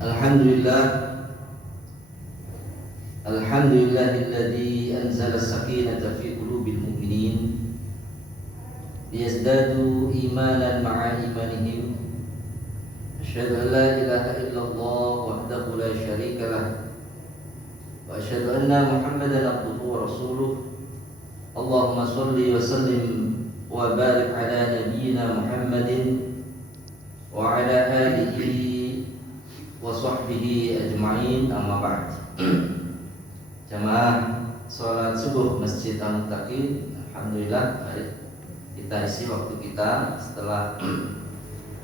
Alhamdulillah, alhamdulillahilladzi anzala as-sakinata fi qulubil mu'minin liyazdadu imanan ma'a imanihim. Asyhadu an la ilaha illallah wahdahu la syarika lah wa asyhadu anna Muhammadan abduhu wa rasuluh. Allahumma shalli wa sallim wa barik ala nabiyyina Muhammadin wa ala alihi wa sahbihi ajma'in, amma ba'd. Jamaah sholat subuh Masjid Al-Muttaqin, alhamdulillah kita isi waktu kita setelah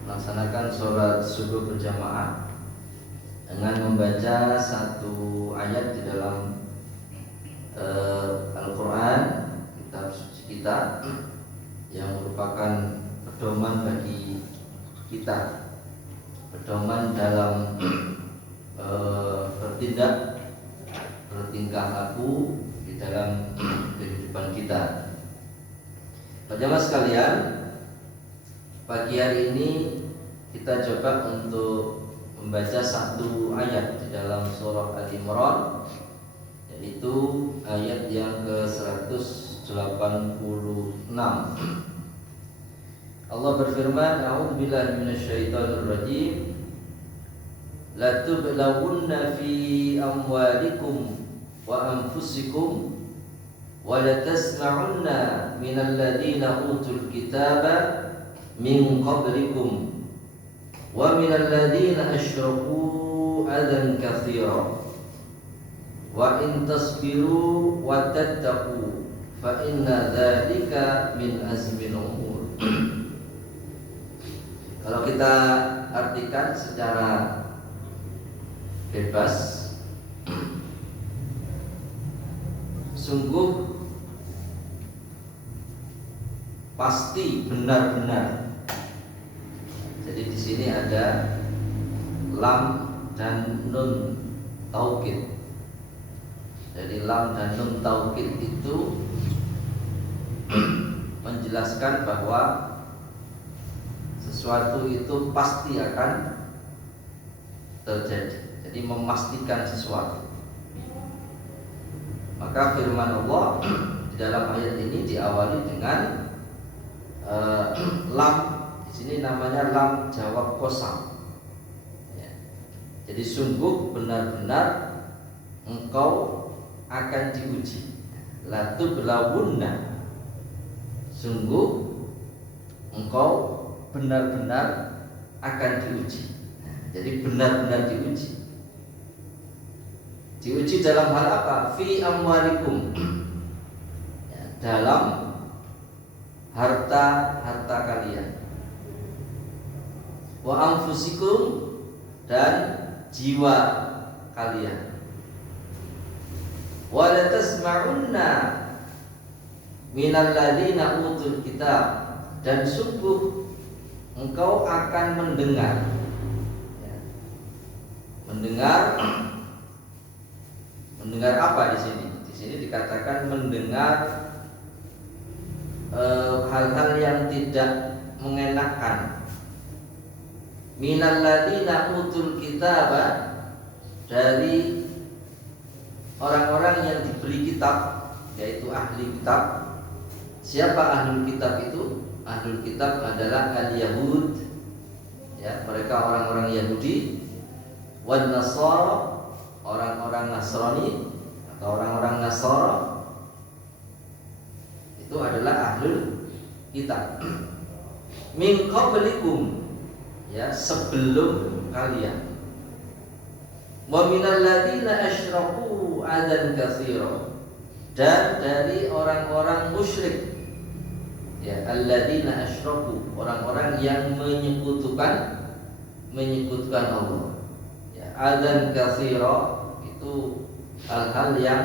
melaksanakan sholat subuh berjamaah dengan membaca satu ayat di dalam Al-Quran, kitab suci kita, yang merupakan pedoman bagi kita, pedoman dalam bertindak, bertingkah laku di dalam kehidupan kita. Jamaah sekalian, pagi hari ini kita coba untuk membaca satu ayat di dalam surah Al-Imran, yaitu ayat yang ke-186. Allah berfirman, a'udzubillahi minasyaitonir rajim, la tublawunna fi amwalikum wa anfusikum wa la tasma'unna minal ladzina utul kitaba min qablikum wa minal ladzina asyraku adan katsira wa in tasbiru wa tattaqu fa inna dzalika min azmil umur. Kalau kita artikan secara bebas, sungguh pasti benar-benar. Jadi di sini ada lam dan nun taukid. Jadi lam dan nun taukid itu menjelaskan bahwa sesuatu itu pasti akan terjadi. Jadi memastikan sesuatu. Maka firman Allah di dalam ayat ini diawali dengan lam. Di sini namanya lam jawab qasam. Ya. Jadi sungguh benar-benar engkau akan diuji. La tublawunna. Sungguh engkau benar-benar akan diuji. Jadi benar-benar diuji. Diuji dalam hal apa? Fi amwalikum, ya, dalam harta kalian. Wa anfusikum, dan jiwa kalian. Wa la tasma'unna minal ladzina utul kitab, dan sungguh engkau akan mendengar, ya. Mendengar apa di sini? Di sini dikatakan mendengar hal-hal yang tidak mengenakan. Minal ladzina utul kitab, dari orang-orang yang diberi kitab, yaitu ahli kitab. Siapa ahli kitab itu? Ahlul kitab adalah al-Yahud, ya, mereka orang-orang Yahudi, wan Nasara, orang-orang Nasrani atau orang-orang Nasara, itu adalah ahlul kitab. Min qablikum, ya, sebelum kalian. Wa minal ladzina asyraku adan katsira, dan dari orang-orang musyrik, ya, alladzina asyraku, orang-orang yang menyekutukan Allah. Ya, adzan katsira itu hal-hal yang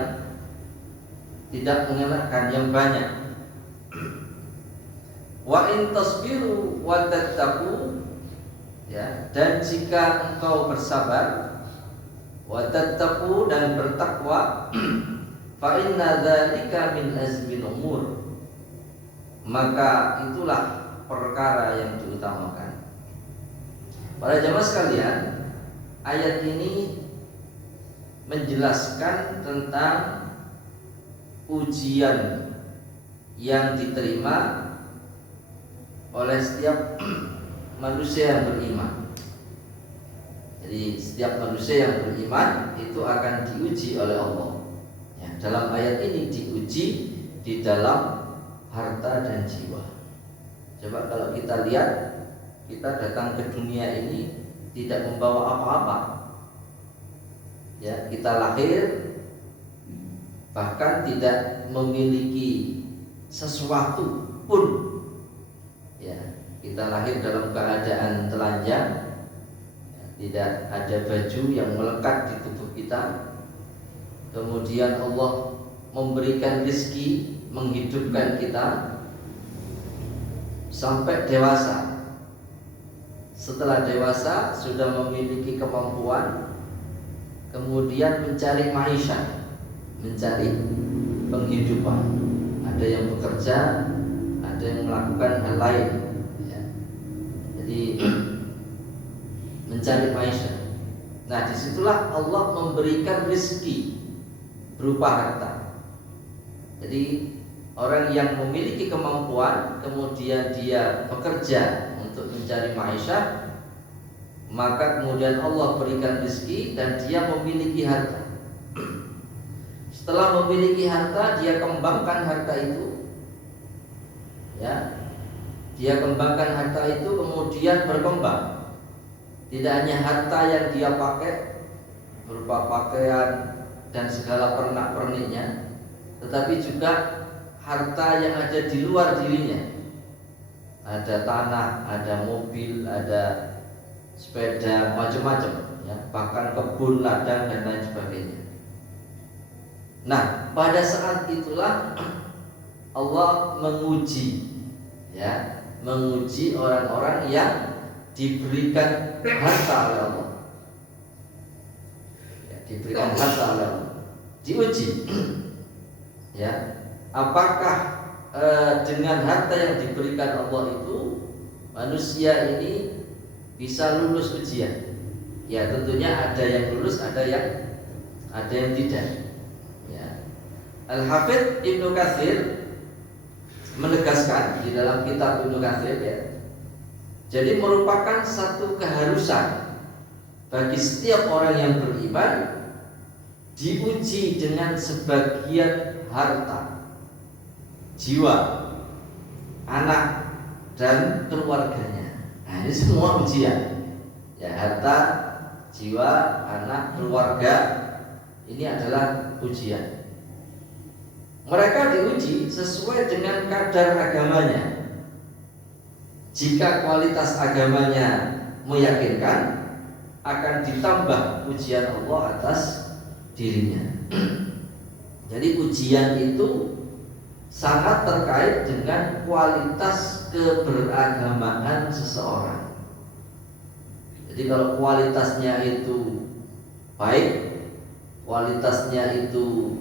tidak mengenakan, yang banyak. Wa in tasbiru wa tattaqu, ya, dan jika engkau bersabar, wa tattaqu, dan bertakwa, fa inna dzalika min azmil umur, maka itulah perkara yang diutamakan. Para jamaah sekalian, ayat ini menjelaskan tentang ujian yang diterima oleh setiap manusia yang beriman. Jadi setiap manusia yang beriman itu akan diuji oleh Allah. Ya, dalam ayat ini diuji di dalam harta dan jiwa. Coba kalau kita lihat, kita datang ke dunia ini tidak membawa apa-apa. Ya, kita lahir bahkan tidak memiliki sesuatu pun. Ya, kita lahir dalam keadaan telanjang, ya, tidak ada baju yang melekat di tubuh kita. Kemudian Allah memberikan rezeki, menghidupkan kita sampai dewasa. Setelah dewasa sudah memiliki kemampuan, kemudian mencari maisha, mencari penghidupan. Ada yang bekerja, ada yang melakukan hal lain, ya. Jadi mencari maisha. Nah, disitulah Allah memberikan rezeki berupa harta. Jadi orang yang memiliki kemampuan, kemudian dia bekerja untuk mencari maisha, maka kemudian Allah berikan rezeki dan dia memiliki harta. Setelah memiliki harta, dia kembangkan harta itu, ya, dia kembangkan harta itu kemudian berkembang. Tidak hanya harta yang dia pakai berupa pakaian dan segala pernak-perniknya, tetapi juga harta yang ada di luar dirinya. Ada tanah, ada mobil, ada sepeda, macam-macam, ya, bahkan kebun, ladang dan lain sebagainya. Nah, pada saat itulah Allah menguji, ya, menguji orang-orang yang diberikan harta oleh Allah, ya, diberikan harta oleh Allah, diuji, ya, apakah dengan harta yang diberikan Allah itu manusia ini bisa lulus ujian? Ya, tentunya ada yang lulus, ada yang tidak. Ya. Al-Hafidz Ibnu Katsir menegaskan di dalam kitab Ibnu Katsir, ya, jadi merupakan satu keharusan bagi setiap orang yang beriman diuji dengan sebagian harta, jiwa, anak dan keluarganya. Nah, ini semua ujian. Ya, harta, jiwa, anak, keluarga, ini adalah ujian. Mereka diuji sesuai dengan kadar agamanya. Jika kualitas agamanya meyakinkan, akan ditambah ujian Allah atas dirinya. Jadi ujian itu sangat terkait dengan kualitas keberagamaan seseorang. Jadi kalau kualitasnya itu baik, kualitasnya itu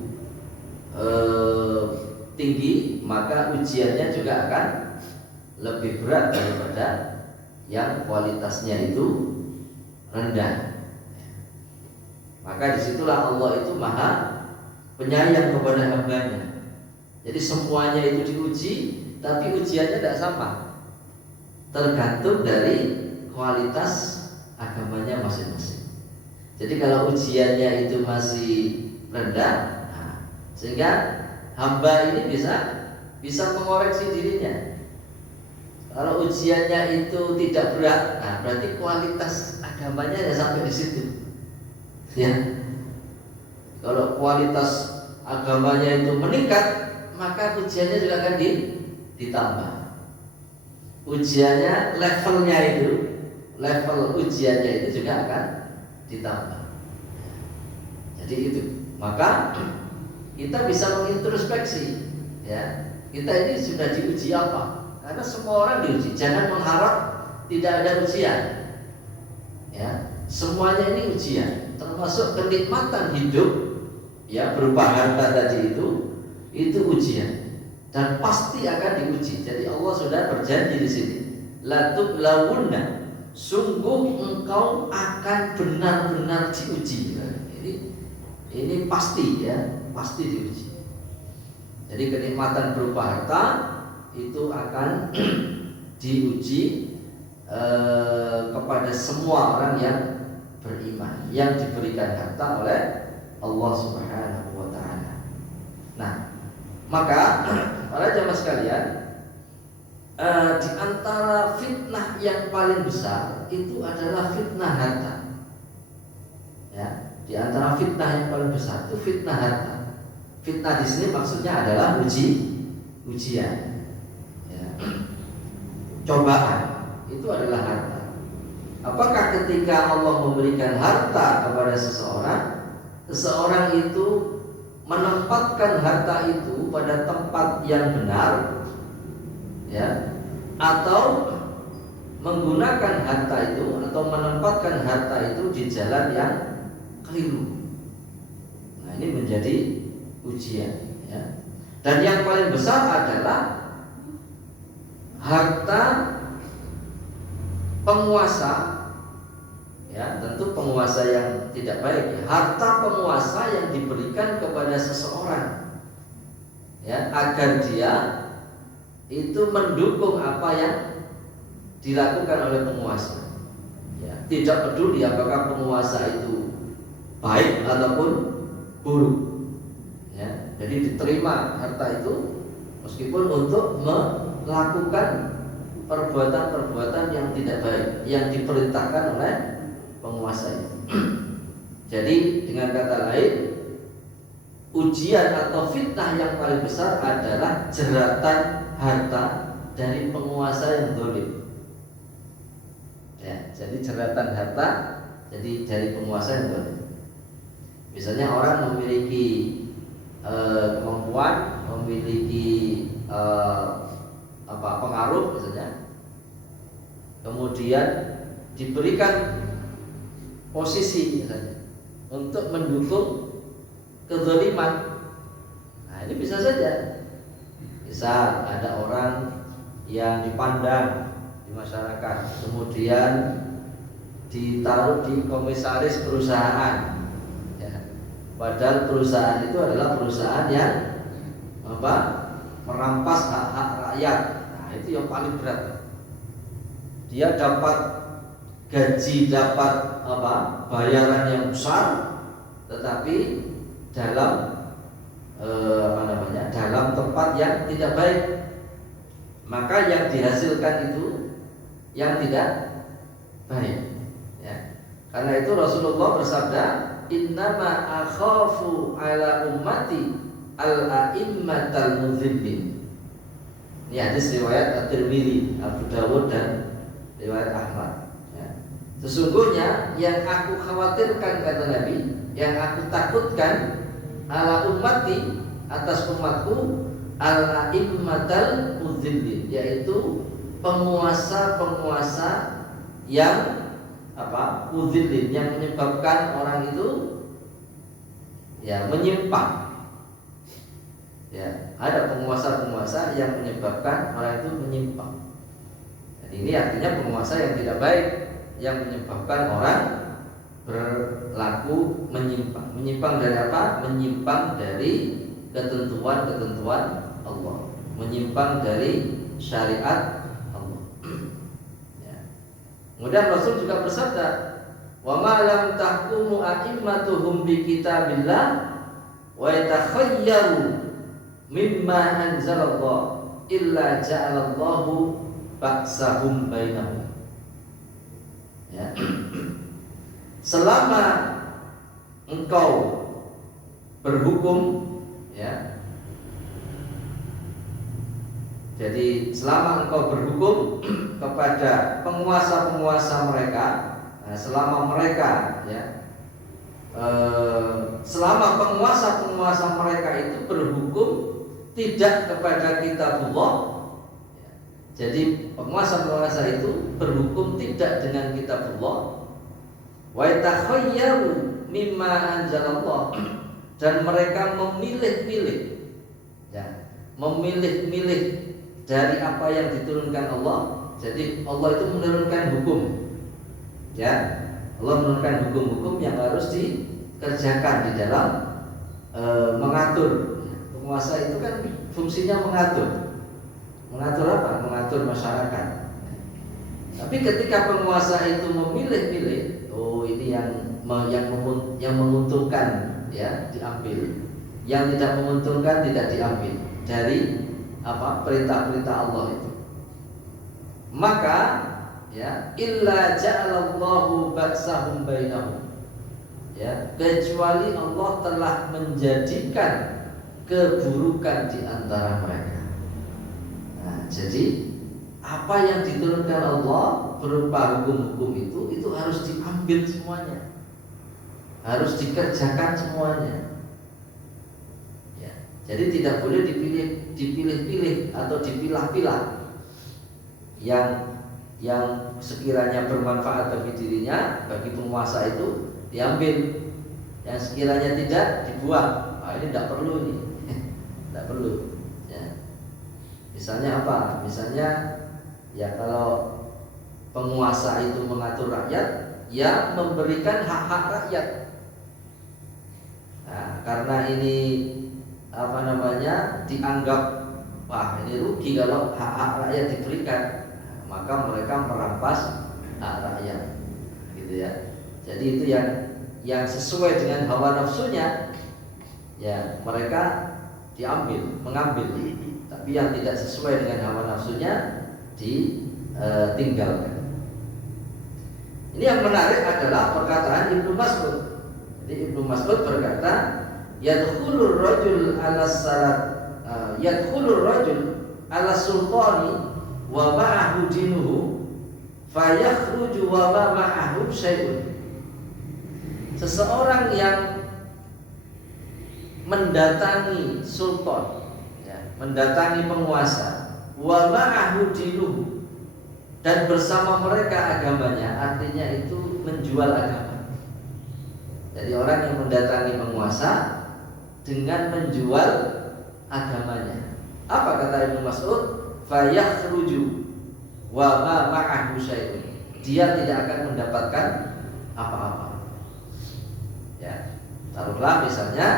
tinggi, maka ujiannya juga akan lebih berat daripada yang kualitasnya itu rendah. Maka disitulah Allah itu maha penyayang kepada hambanya. Jadi semuanya itu diuji, tapi ujiannya tidak sama, tergantung dari kualitas agamanya masing-masing. Jadi kalau ujiannya itu masih rendah, nah, sehingga hamba ini bisa mengoreksi dirinya. Kalau ujiannya itu tidak berat, nah berarti kualitas agamanya ya sampai di situ. Ya. Kalau kualitas agamanya itu meningkat, maka ujiannya juga akan ditambah. Ujiannya, level ujiannya itu juga akan ditambah. Jadi itu. Maka kita bisa mengintrospeksi, ya, kita ini sudah diuji apa? Karena semua orang diuji. Jangan mengharap tidak ada ujian. Ya, semuanya ini ujian, termasuk kenikmatan hidup, ya, berupa harta tadi itu ujian dan pasti akan diuji. Jadi Allah sudah berjanji di sini, la tublawunna sungguh engkau akan benar-benar diuji. Ini pasti ya, pasti diuji. Jadi kenikmatan berupa harta itu akan diuji kepada semua orang yang beriman, yang diberikan harta oleh Allah Subhanahu wa taala. Nah, maka para jamaah sekalian, di antara fitnah yang paling besar itu adalah fitnah harta. Ya, di antara fitnah yang paling besar itu fitnah harta. Fitnah di sini maksudnya adalah ujian, ya. Cobaan itu adalah harta. Apakah ketika Allah memberikan harta kepada seseorang itu menempatkan harta itu pada tempat yang benar, ya, atau menggunakan harta itu atau menempatkan harta itu di jalan yang keliru? Nah, ini menjadi ujian, ya. Dan yang paling besar adalah harta penguasa, ya, tentu penguasa yang tidak baik, ya. Harta penguasa yang diberikan kepada seseorang, ya, agar dia itu mendukung apa yang dilakukan oleh penguasa, ya. Tidak peduli apakah penguasa itu baik ataupun buruk, ya. Jadi diterima harta itu meskipun untuk melakukan perbuatan-perbuatan yang tidak baik yang diperintahkan oleh penguasa itu. Jadi dengan kata lain, ujian atau fitnah yang paling besar adalah jeratan harta dari penguasa yang zalim. Ya, jadi jeratan harta jadi dari penguasa yang zalim. Misalnya orang memiliki kemampuan, memiliki pengaruh misalnya, kemudian diberikan posisi misalnya untuk mendukung kezaliman. Nah, ini bisa saja. Misal ada orang yang dipandang di masyarakat, kemudian ditaruh di komisaris perusahaan, ya. Padahal perusahaan itu adalah perusahaan yang merampas hak-hak rakyat. Nah, itu yang paling berat. Dia dapat gaji, dapat bayaran yang besar, tetapi dalam dalam tempat yang tidak baik, maka yang dihasilkan itu yang tidak baik, ya. Karena itu Rasulullah bersabda, innama akhafu ala ummati al-a'immatal muzillin. Ini hadis riwayat At-Tirmidzi, Abu Dawud dan riwayat Ahmad, ya. Sesungguhnya yang aku khawatirkan, kata Nabi, yang aku takutkan ala ummati, atas umatku, al-a'immatal muzillin, yaitu penguasa-penguasa yang muzillin, yang menyebabkan orang itu ya menyimpang. Ya, ada penguasa-penguasa yang menyebabkan orang itu menyimpang. Dan ini artinya penguasa yang tidak baik, yang menyebabkan orang berlaku menyimpang. Menyimpang dari apa? Menyimpang dari ketentuan-ketentuan Allah, menyimpang dari syariat Allah. Ya. Kemudian Rasul juga bersabda, wa ma lam tahkumu a'immatuhum bi kitabillah wa yatakhayyaru mimma anzalallah illa ja'alallahu ba'sahum bainahum. Ya. Selama engkau berhukum, ya, jadi selama engkau berhukum kepada penguasa-penguasa mereka, nah, selama mereka, ya, selama penguasa-penguasa mereka itu berhukum tidak kepada kitabullah, ya, jadi penguasa-penguasa itu berhukum tidak dengan kitabullah, wa yatakhayyaru mimma anzalallah, dan mereka memilih-milih, ya, memilih-milih dari apa yang diturunkan Allah. Jadi Allah itu menurunkan hukum, Ya, Allah menurunkan hukum-hukum yang harus dikerjakan di dalam mengatur. Penguasa itu kan fungsinya mengatur. Mengatur apa? Mengatur masyarakat. Tapi ketika penguasa itu memilih-pilih, oh ini yang menguntungkan ya diambil, yang tidak menguntungkan tidak diambil dari perintah-perintah Allah itu. Maka ya illa ja'alallahu ba'sahum bainahum, ya kecuali Allah telah menjadikan keburukan di antara mereka. Nah, jadi apa yang diturunkan Allah berupa hukum-hukum itu harus diambil semuanya, harus dikerjakan semuanya. Ya, jadi tidak boleh dipilih-pilih atau dipilah-pilah. Yang sekiranya bermanfaat bagi dirinya, bagi penguasa itu diambil, yang sekiranya tidak dibuang. Ini tidak perlu ini, tidak perlu. Ya. Misalnya apa? Misalnya ya kalau penguasa itu mengatur rakyat, ya memberikan hak-hak rakyat. Nah, karena ini dianggap wah ini rugi kalau hak-hak rakyat diberikan, maka mereka merampas hak rakyat, gitu ya. Jadi itu yang sesuai dengan hawa nafsunya, ya mereka mengambil. Tapi yang tidak sesuai dengan hawa nafsunya ditinggalkan. Ini yang menarik adalah perkataan Ibnu Mas'ud. Jadi Ibnu Mas'ud berkata, yadkhulur rajul ala salat, yadkhulur rajul ala sultani wa ma'ahu dinuhu fayakhruju wa ma'ahu syai'un. Seseorang yang mendatangi sultan, ya, mendatangi penguasa, wa ma'ahu dinuhu, dan bersama mereka agamanya, artinya itu menjual agama. Jadi orang yang mendatangi penguasa dengan menjual agamanya. Apa kata Ibnu Mas'ud? Fayakhruju wa ma ma'ahu syai'un. Dia tidak akan mendapatkan apa-apa. Ya, taruhlah misalnya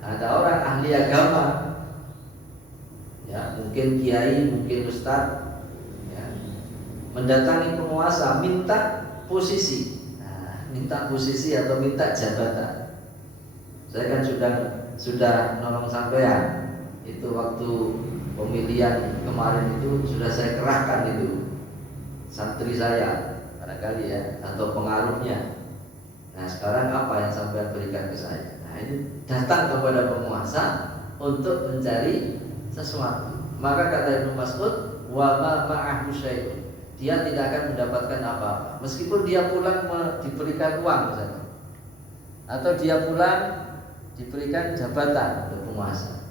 ada orang ahli agama, ya mungkin kiai, mungkin ustaz, ya, mendatangi penguasa minta posisi, minta posisi atau minta jabatan. Saya kan sudah nolong sampean itu waktu pemilihan kemarin itu, sudah saya kerahkan itu santri saya barangkali ya, atau pengaruhnya. Nah sekarang apa yang sampai berikan ke saya? Nah ini datang kepada penguasa untuk mencari sesuatu. Maka kata Ibnu Mas'ud, wa ma ma'ahu syai'un, dia tidak akan mendapatkan apa-apa, meskipun dia pulang diberikan uang misalnya, atau dia pulang diberikan jabatan untuk penguasa.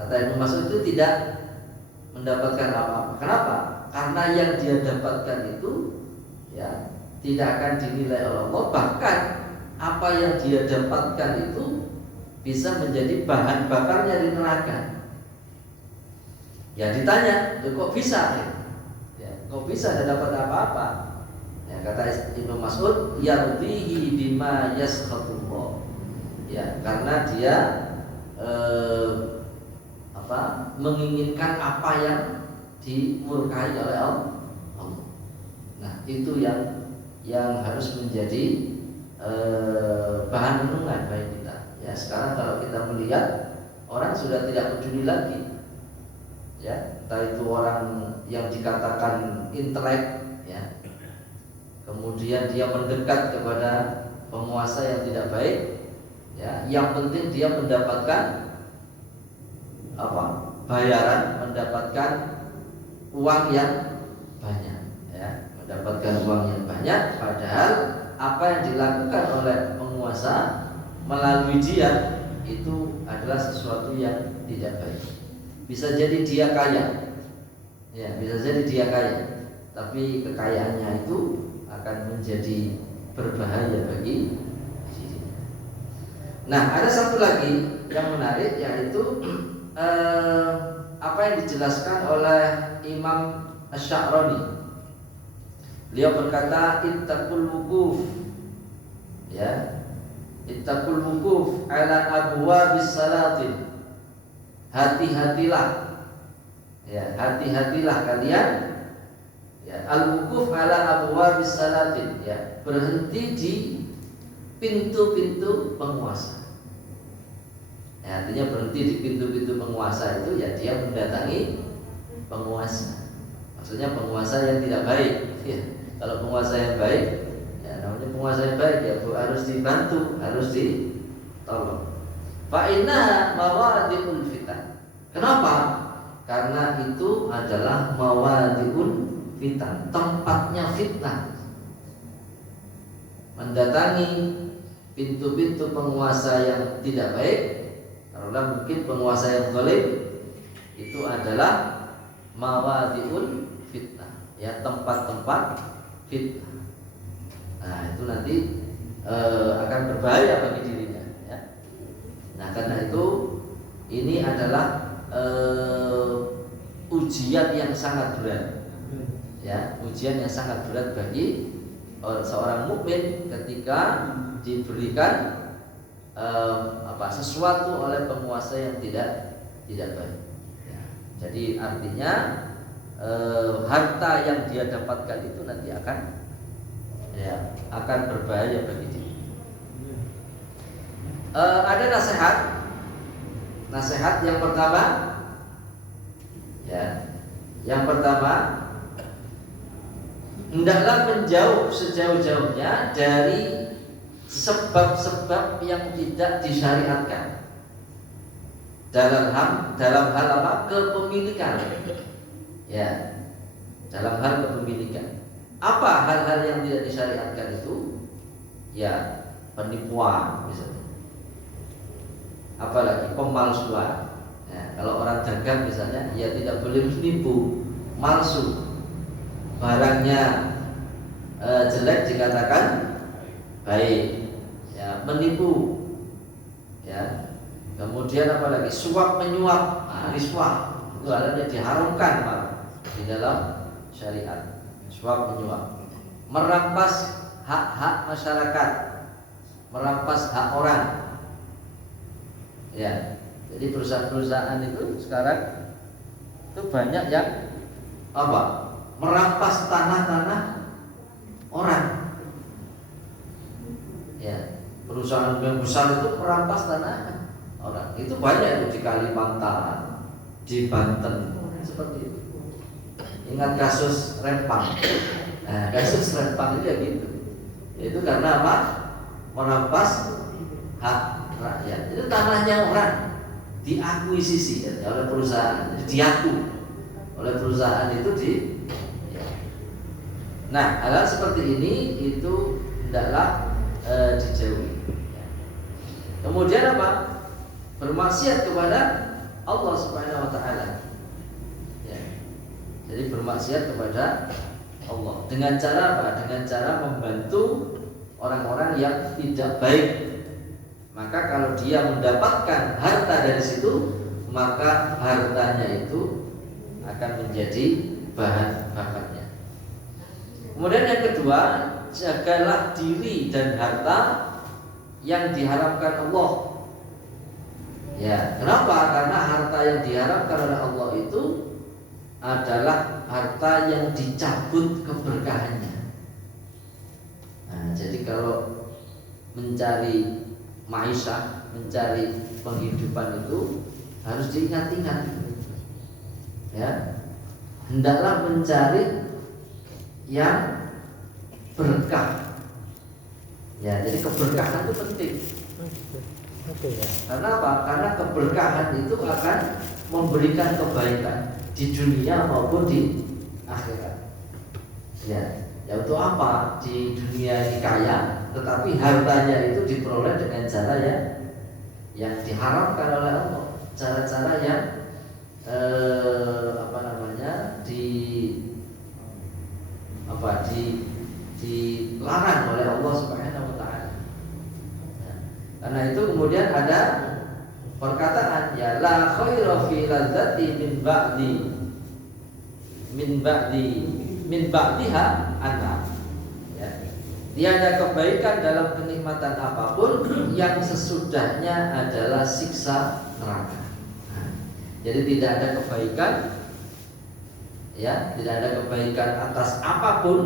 Kata Ibnu Mas'ud itu tidak mendapatkan apa-apa. Kenapa? Karena yang dia dapatkan itu ya tidak akan dinilai oleh Allah. Bahkan apa yang dia dapatkan itu bisa menjadi bahan bakarnya di neraka. Ya ditanya, kok bisa? Ya, kok bisa dia dapat apa-apa? Ya, kata Ibnu Mas'ud, yardihi bima yaskhatullah. Ya, karena dia menginginkan apa yang dimurkai oleh Allah. Nah, itu yang harus menjadi bahan renungan bagi kita. Ya, sekarang kalau kita melihat orang sudah tidak peduli lagi, ya, entah itu orang yang dikatakan intelek, ya, kemudian dia mendekat kepada penguasa yang tidak baik, ya, yang penting dia mendapatkan bayaran, mendapatkan uang yang banyak, ya, mendapatkan uang yang banyak. Padahal apa yang dilakukan oleh penguasa melalui dia itu adalah sesuatu yang tidak baik. Bisa jadi dia kaya, ya, bisa jadi dia kaya, tapi kekayaannya itu akan menjadi berbahaya bagi dirinya. Nah, ada satu lagi yang menarik, yaitu apa yang dijelaskan oleh Imam Asy-Sya'rani. Beliau berkata, ittaqul wukuf, ya, ittaqul wukuf ala abwabis salatin. Hati-hatilah, ya, hati-hatilah kalian, ya, al-wukuf ala abwabis salatin, ya, berhenti di pintu-pintu penguasa. Ya, artinya berhenti di pintu-pintu penguasa itu ya dia mendatangi penguasa. Maksudnya penguasa yang tidak baik, ya. Kalau penguasa yang baik, ya namanya penguasa yang baik ya harus dibantu, harus ditolong. Fa inna mawadi'ul fitan. Kenapa? Karena itu adalah mawadi'ul fitan, tempatnya fitnah. Mendatangi pintu-pintu penguasa yang tidak baik, karena mungkin penguasa yang zalim, itu adalah mawadi'ul fitnah, ya, tempat-tempat fitnah. Nah, itu nanti akan berbahaya bagi dirinya, ya. Nah, karena itu ini adalah ujian yang sangat berat, ya, ujian yang sangat berat bagi seorang mukmin ketika diberikan sesuatu oleh penguasa yang tidak baik. Ya. Jadi artinya harta yang dia dapatkan itu nanti akan berbahaya bagi dia. Ada nasihat yang pertama, ya, yang pertama, hendaklah menjauh sejauh-jauhnya dari sebab-sebab yang tidak disyariatkan dalam hal apa? Kepemilikan. Ya, dalam hal kepemilikan. Apa hal-hal yang tidak disyariatkan itu? Ya, penipuan misalnya. Apalagi pemalsuan. Ya, kalau orang dagang misalnya, ya tidak boleh menipu, palsu. Barangnya jelek dikatakan baik. Ya, menipu. Ya. Kemudian apalagi suap menyuap, riswah. Itu adalah diharamkan malah di dalam syariat. Suap menyuap, merampas hak-hak masyarakat, merampas hak orang. Ya, jadi perusahaan-perusahaan itu sekarang itu banyak yang merampas tanah-tanah orang. Ya, perusahaan yang besar itu merampas tanah orang. Itu banyak itu di Kalimantan, di Banten, seperti itu. Ingat kasus Rempang. Nah, kasus Rempang itu ya gitu. Itu karena apa? Merampas hak rakyat. Itu tanahnya orang diakuisisi ya, oleh perusahaan, diaku oleh perusahaan itu ya. Nah, hal seperti ini itu hendaklah dijauhi. Kemudian apa? Bermaksiat kepada Allah Subhanahu wa taala. Jadi bermaksiat kepada Allah dengan cara apa? Dengan cara membantu orang-orang yang tidak baik. Maka kalau dia mendapatkan harta dari situ, maka hartanya itu akan menjadi bahan bakarnya. Kemudian yang kedua, jagalah diri dan harta yang diharamkan Allah. Ya, kenapa? Karena harta yang diharamkan oleh Allah itu adalah harta yang dicabut keberkahannya. Nah, jadi kalau mencari maisha, mencari penghidupan itu harus diingat-ingat. Ya, hendaklah mencari yang berkah. Ya, jadi keberkahan itu penting. Karena apa? Karena keberkahan itu akan memberikan kebaikan di dunia maupun di akhirat. Ya untuk apa di dunia ini kaya, tetapi hartanya itu diperoleh dengan cara yang diharamkan oleh Allah, cara-cara yang dilarang oleh Allah Subhanahu wa taala. Karena itu kemudian ada perkataan ya la khaira fi ladzati min ba'diha anna. Tiada kebaikan dalam kenikmatan apapun yang sesudahnya adalah siksa neraka. Jadi tidak ada kebaikan, ya, tidak ada kebaikan atas apapun,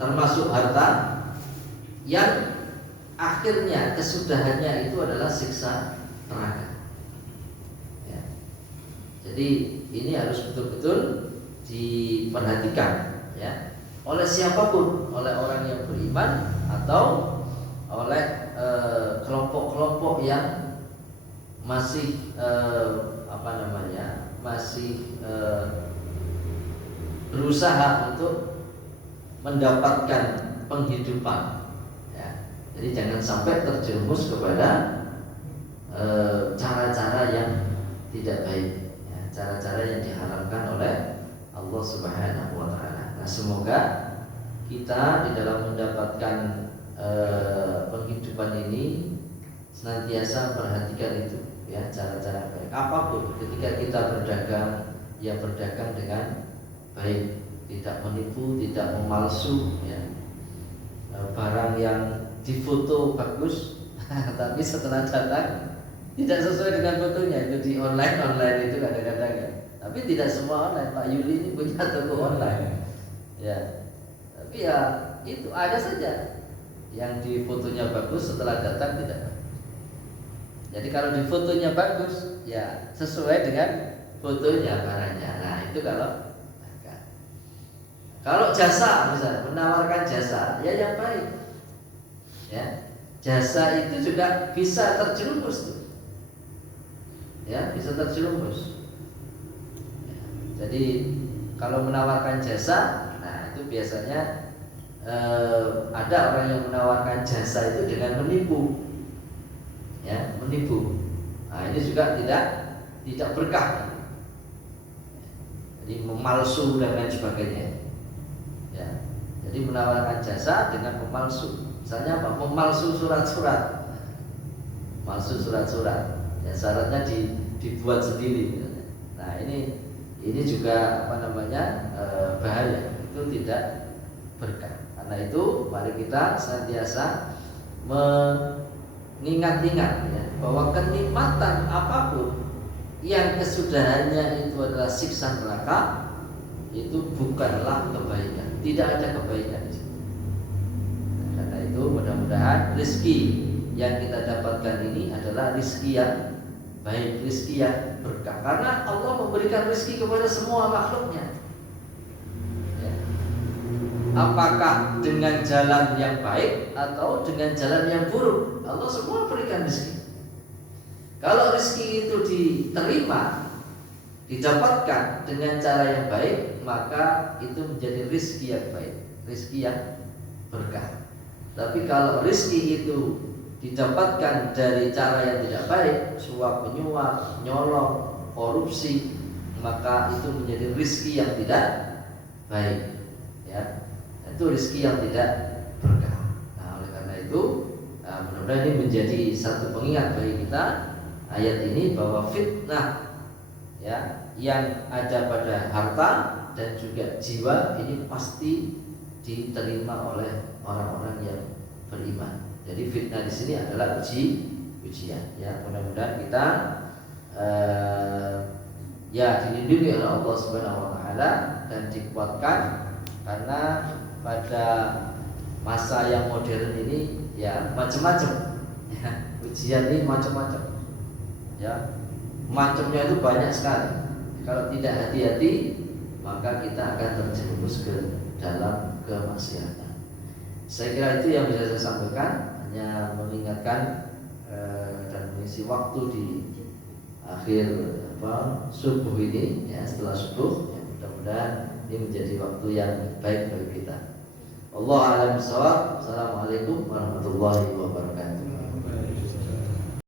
termasuk harta, yang akhirnya kesudahannya itu adalah siksa neraka. Ya. Jadi ini harus betul-betul diperhatikan, ya, oleh siapapun, oleh orang yang beriman atau oleh kelompok-kelompok yang masih masih berusaha untuk mendapatkan penghidupan, ya. Jadi jangan sampai terjerumus kepada cara-cara yang tidak baik, ya, cara-cara yang diharamkan oleh Allah Subhanahu wa Ta'ala. Nah, semoga kita di dalam mendapatkan penghidupan ini senantiasa perhatikan itu, ya, cara-cara baik apapun. Ketika kita berdagang, ya berdagang dengan baik, tidak menipu, tidak memalsu, ya. Barang yang difoto bagus tapi setelah datang tidak sesuai dengan fotonya, itu di online itu kadang-kadang, ya. Tapi tidak semua online. Pak Yuli ini punya toko online, ya. Tapi ya itu ada saja yang di fotonya bagus, setelah datang tidak. Jadi kalau di fotonya bagus, ya sesuai dengan fotonya barangnya. Nah itu kalau jasa, misalnya menawarkan jasa, ya yang baik, ya. Jasa itu juga bisa terjerumus tuh, ya, bisa terjerumus. Jadi kalau menawarkan jasa, nah itu biasanya ada orang yang menawarkan jasa itu dengan menipu, ya, menipu. Nah ini juga tidak berkah. Jadi memalsu dan lain sebagainya, ya. Jadi menawarkan jasa dengan memalsu. Misalnya apa? Memalsu surat-surat, palsu surat-surat. Ya syaratnya dibuat sendiri. Nah ini juga bahaya, itu tidak berkah. Karena itu mari kita senantiasa mengingat-ingat, ya, bahwa kenikmatan apapun yang kesudahannya itu adalah siksa neraka, itu bukanlah kebaikan. Tidak ada kebaikan di situ. Karena itu mudah-mudahan rezeki yang kita dapatkan ini adalah rezeki yang baik, rezeki yang berkah. Karena Allah memberikan rezeki kepada semua makhluknya, ya. Apakah dengan jalan yang baik atau dengan jalan yang buruk, Allah semua berikan rezeki. Kalau rezeki itu diterima, didapatkan dengan cara yang baik, maka itu menjadi rezeki yang baik, rezeki yang berkah. Tapi kalau rezeki itu didapatkan dari cara yang tidak baik, suap menyuap, nyolong, korupsi, maka itu menjadi rezeki yang tidak baik, ya. Itu rezeki yang tidak berkah. Nah, oleh karena itu, mudah-mudahan ini menjadi satu pengingat bagi kita, ayat ini, bahwa fitnah, ya, yang ada pada harta dan juga jiwa ini pasti diterima oleh orang-orang yang beriman. Jadi fitnah di sini adalah ujian, ya. Mudah-mudahan kita ya dilindungi oleh Allah Subhanahu wa Ta'ala dan dikuatkan, karena pada masa yang modern ini, ya, macam-macam, ya, ujian ini macam-macam, ya, macamnya itu banyak sekali. Kalau tidak hati-hati, maka kita akan terjerumus ke dalam kemaksiatan. Saya kira itu yang bisa saya sampaikan, hanya mengingatkan dan mengisi waktu di akhir subuh ini, ya, setelah subuh, ya, mudah-mudahan ini menjadi waktu yang baik bagi kita. Allah a'lam bishawab. Assalamualaikum warahmatullahi wabarakatuh.